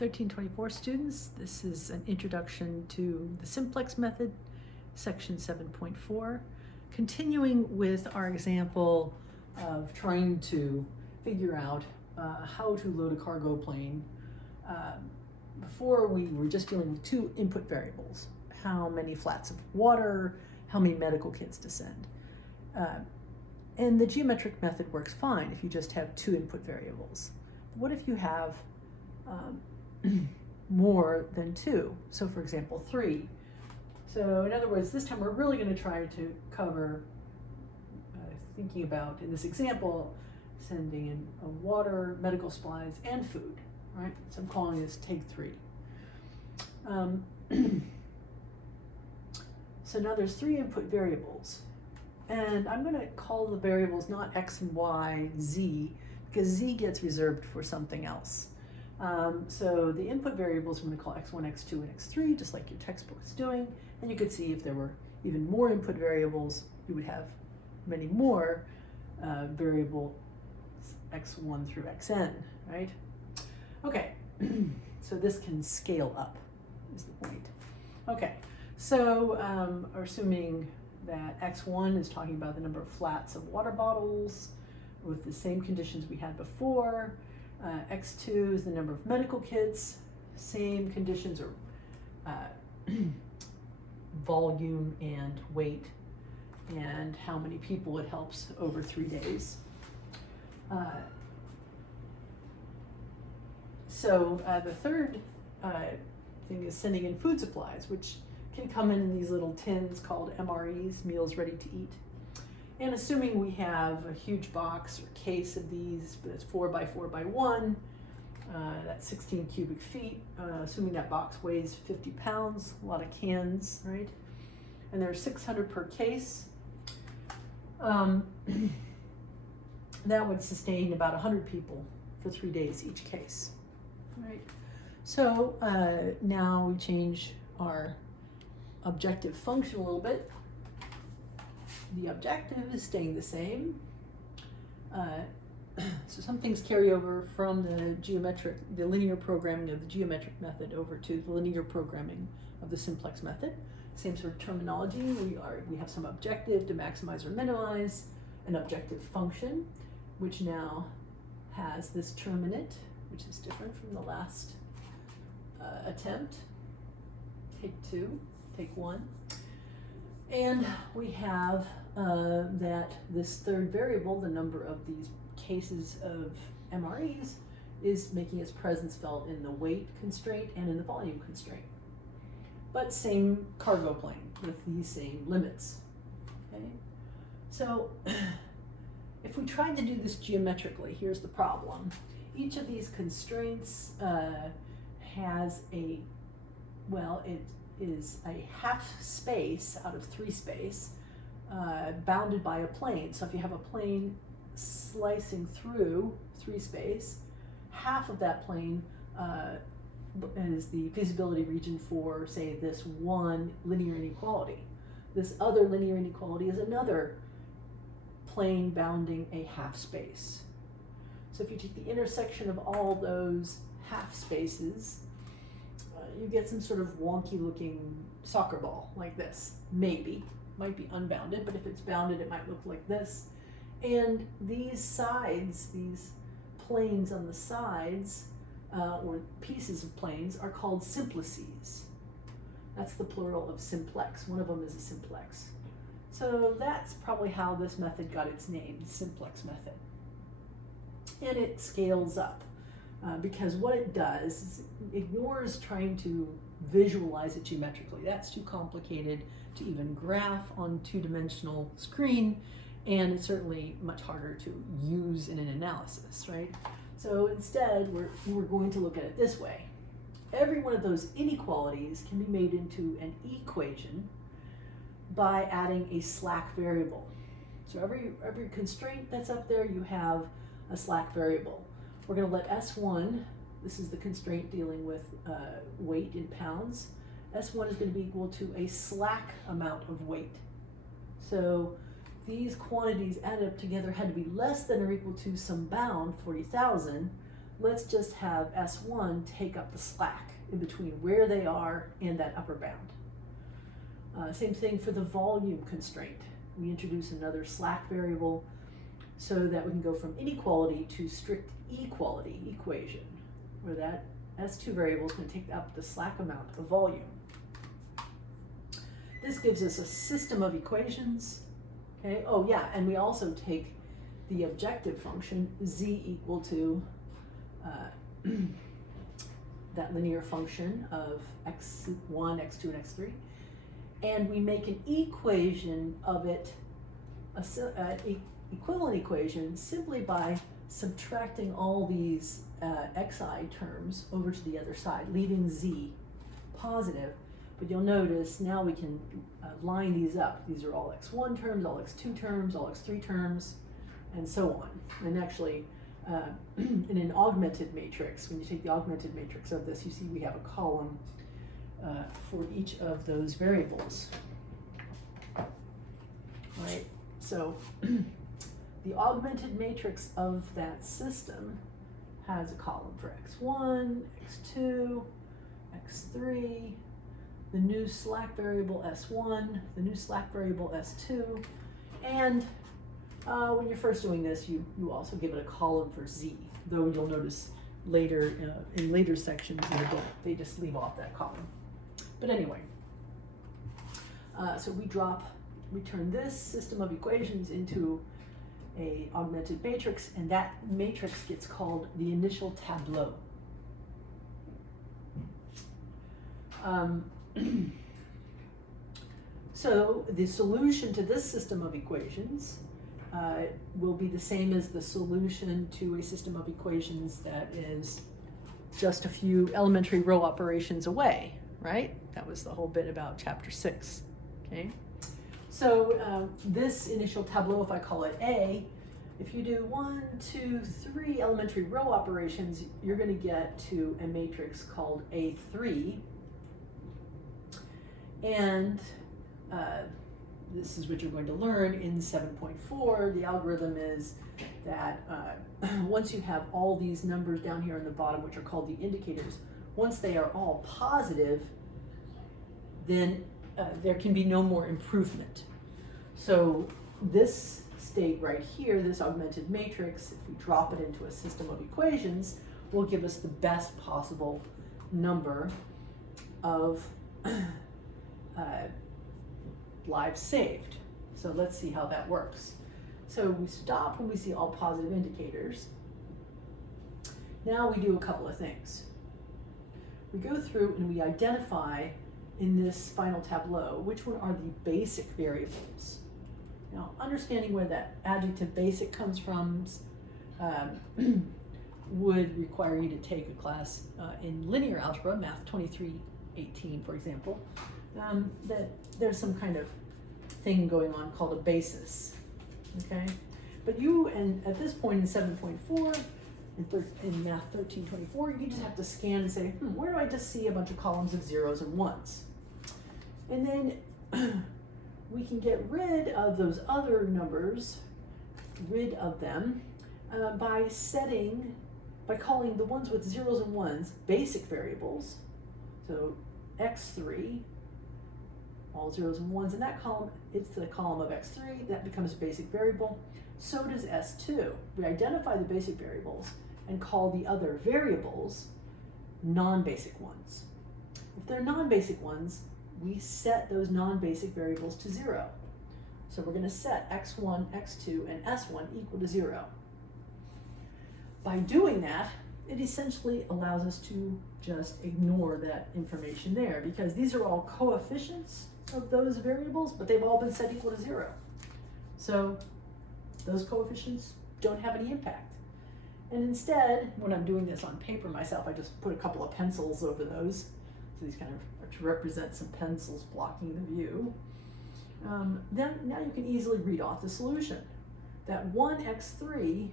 1324 students, this is an introduction to the Simplex method, section 7.4, continuing with our example of trying to figure out how to load a cargo plane. Before we were just dealing with two input variables, how many flats of water, how many medical kits to send. And the geometric method works fine if you just have two input variables. What if you have more than two? So for example, 3. So in other words, this time we're really going to try to cover, thinking about, in this example, sending in water, medical supplies, and food, right? So I'm calling this take 3. So now there's 3 input variables. And I'm going to call the variables not x and y, z, because z gets reserved for something else. So the input variables I'm going to call x1, x2, and x3, just like your textbook is doing. And you could see if there were even more input variables, you would have many more variables x1 through xn, right? Okay, so this can scale up, is the point. Okay, so assuming that x1 is talking about the number of flats of water bottles with the same conditions we had before. X2 is the number of medical kits, same conditions, or volume and weight, and how many people it helps over 3 days. So the third thing is sending in food supplies, which can come in these little tins called MREs, meals ready to eat. And assuming we have a huge box or case of these, but it's 4 by 4 by 1, that's 16 cubic feet, assuming that box weighs 50 pounds, a lot of cans, right? And there's 600 per case. That would sustain about 100 people for 3 days each case, right? So now we change our objective function a little bit. The objective is staying the same. So some things carry over from the linear programming of the geometric method over to the linear programming of the simplex method. Same sort of terminology. We have some objective to maximize or minimize, an objective function, which now has this term in it, which is different from the last attempt. Take 2, take 1. And we have that this third variable, the number of these cases of MREs, is making its presence felt in the weight constraint and in the volume constraint. But same cargo plane with these same limits. Okay? So if we tried to do this geometrically, here's the problem. Each of these constraints has it is a half space out of 3 space bounded by a plane. So if you have a plane slicing through 3 space, half of that plane is the feasibility region for, say, this one linear inequality. This other linear inequality is another plane bounding a half space. So if you take the intersection of all those half spaces, you get some sort of wonky looking soccer ball like this. Maybe, might be unbounded, but if it's bounded it might look like this. And these sides, these planes on the sides, or pieces of planes, are called simplices. That's the plural of simplex. One of them is a simplex. So that's probably how this method got its name, the simplex method. And it scales up. Because what it does is it ignores trying to visualize it geometrically. That's too complicated to even graph on 2-dimensional screen, and it's certainly much harder to use in an analysis, right? So instead, we're going to look at it this way. Every one of those inequalities can be made into an equation by adding a slack variable. So every constraint that's up there, you have a slack variable. We're going to let S1, this is the constraint dealing with weight in pounds, S1 is going to be equal to a slack amount of weight. So these quantities added up together had to be less than or equal to some bound, 40,000, let's just have S1 take up the slack in between where they are and that upper bound. Same thing for the volume constraint. We introduce another slack variable so that we can go from inequality to strict equality equation, where that S2 variable is going to take up the slack amount of volume. This gives us a system of equations. Okay. Oh yeah, and we also take the objective function z equal to that linear function of x1, x2, and x3, and we make an equation of it, an equivalent equation, simply by subtracting all these xi terms over to the other side, leaving z positive. But you'll notice now we can line these up. These are all x1 terms, all x2 terms, all x3 terms, and so on. And actually, in an augmented matrix, when you take the augmented matrix of this, you see we have a column for each of those variables. Right? So the augmented matrix of that system has a column for x1, x2, x3, the new slack variable S1, the new slack variable S2, and when you're first doing this, you also give it a column for Z, though you'll notice later, in later sections, they just leave off that column. But anyway, so we turn this system of equations into a augmented matrix, and that matrix gets called the initial tableau. So the solution to this system of equations will be the same as the solution to a system of equations that is just a few elementary row operations away, right? That was the whole bit about chapter 6, okay? So this initial tableau, if I call it A, if you do 1, 2, 3 elementary row operations, you're going to get to a matrix called A3. And this is what you're going to learn in 7.4. The algorithm is that once you have all these numbers down here on the bottom, which are called the indicators, once they are all positive, then there can be no more improvement. So this state right here, this augmented matrix, if we drop it into a system of equations, will give us the best possible number of lives saved. So let's see how that works. So we stop when we see all positive indicators. Now we do a couple of things. We go through and we identify in this final tableau which one are the basic variables. Now, understanding where that adjective basic comes from would require you to take a class in linear algebra, Math 2318, for example, that there's some kind of thing going on called a basis, okay? But you, and at this point in 7.4, in Math 1324, you just have to scan and say, where do I just see a bunch of columns of zeros and ones? And then we can get rid of those other numbers, rid of them, by calling the ones with zeros and ones basic variables. So x3, all zeros and ones in that column, it's the column of x3, that becomes a basic variable. So does S2. We identify the basic variables and call the other variables non-basic ones. If they're non-basic ones, we set those non-basic variables to 0. So we're going to set x1, x2, and s1 equal to 0. By doing that, it essentially allows us to just ignore that information there, because these are all coefficients of those variables, but they've all been set equal to 0. So those coefficients don't have any impact. And instead, when I'm doing this on paper myself, I just put a couple of pencils over those. So these kind of are to represent some pencils blocking the view. Then now you can easily read off the solution. That 1x3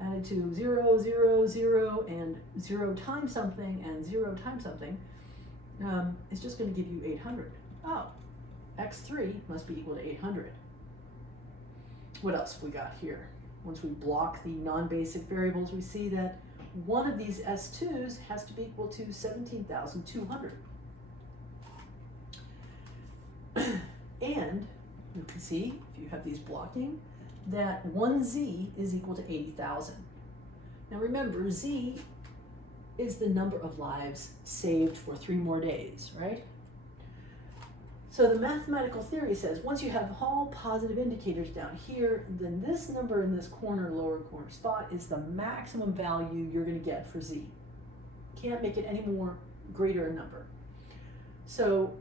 added to 0, 0, 0, and 0 times something, and 0 times something, is just going to give you 800. Oh, x3 must be equal to 800. What else have we got here? Once we block the non-basic variables, we see that one of these S2s has to be equal to 17,200. And you can see, if you have these blocking, that 1Z is equal to 80,000. Now remember, Z is the number of lives saved for 3 more days, right? So the mathematical theory says once you have all positive indicators down here, then this number in this lower corner spot is the maximum value you're going to get for Z. Can't make it any more greater a number. So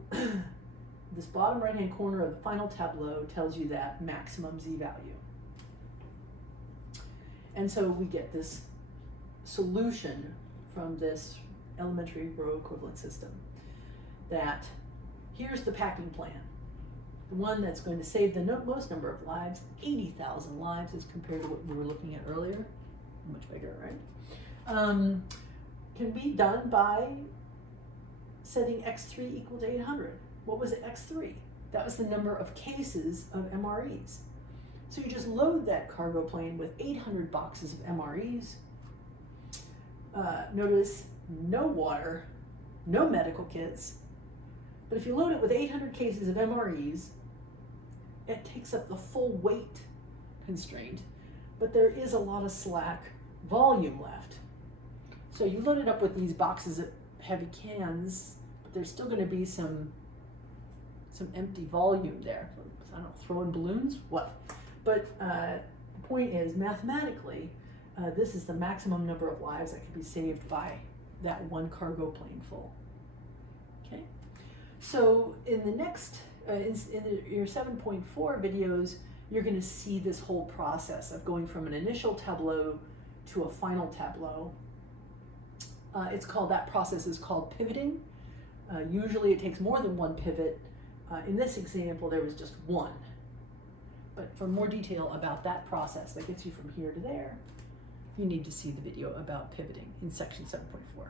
this bottom right-hand corner of the final tableau tells you that maximum Z value. And so we get this solution from this elementary row equivalent system that here's the packing plan. The one that's going to save the most number of lives, 80,000 lives as compared to what we were looking at earlier, much bigger, right? Can be done by setting x3 equal to 800. What was x3? That was the number of cases of MREs. So you just load that cargo plane with 800 boxes of MREs. Notice no water, no medical kits. But if you load it with 800 cases of MREs, it takes up the full weight constraint, but there is a lot of slack volume left. So you load it up with these boxes of heavy cans, but there's still going to be some empty volume there. I don't know, throw in balloons? What? But the point is, mathematically, this is the maximum number of lives that could be saved by that one cargo plane full. Okay? So in the next, your 7.4 videos, you're going to see this whole process of going from an initial tableau to a final tableau. That process is called pivoting. Usually it takes more than one pivot. In this example, there was just one. But for more detail about that process that gets you from here to there, you need to see the video about pivoting in section 7.4.